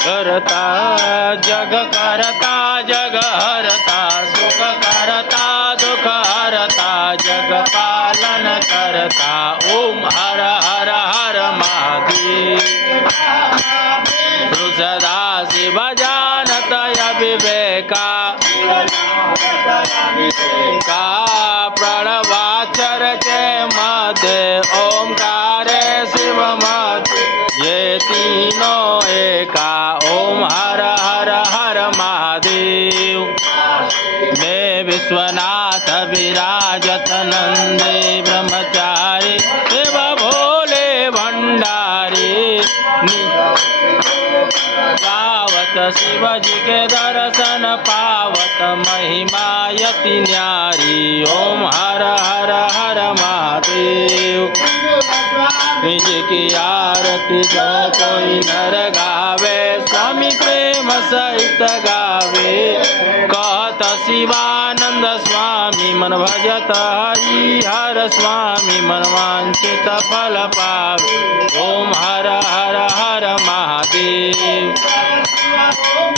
करता जग करता जग हरता सुख करता दुख हरता जग पालन करता ओम हर हर हर महादेव सदा शिव जानत विवेका का प्रणवाचर के मध्य ओमकार शिव मध्य ये तीनों एका ओम हर हर हर महादेव मैं विश्वनाथ विराजत नंदे ब्रह्मचारी शिव भोले भंडारी गावत शिव जी के दर्शन पावत महिमा यति न्यारी ओम हर हर हर महादेव निज की आरती जो कोई नर गावे स्वामी प्रेम सहित गावे कहत शिवानंद स्वामी मन भजत हरि हर स्वामी मन वांछित फल पावे ओम हर हर हर महादेव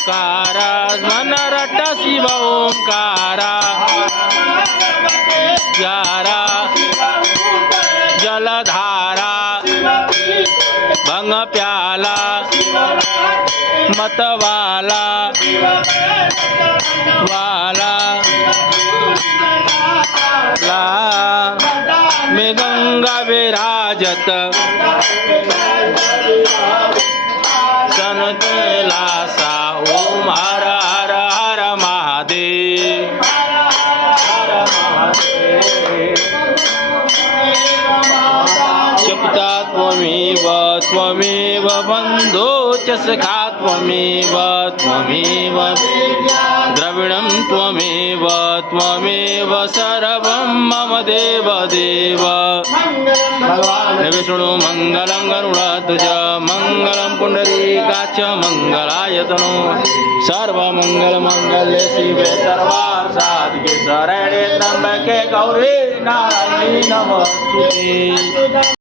कारा मन रट शिव ओंकारा प्यारा जलधारा भंग प्याला मतवाला वाला ला में गंगा विराजत सन कैलासा ओम हर हर हर महादेव शब्दा त्वमेव त्वमेव बन्धो च सखा त्वमेव त्वमेव द्रविणं त्वमेव त्वमेव सर्वं मम देव देव विष्णु मंगलं गरुडध्वज मंगलं पुंडरीकाक्ष मंगलायतनो सर्वमंगलमंगल्ये शिवे सर्वार्थसाधिके शरण्ये त्र्यंबके गौरी नारायणी नमोस्तुते।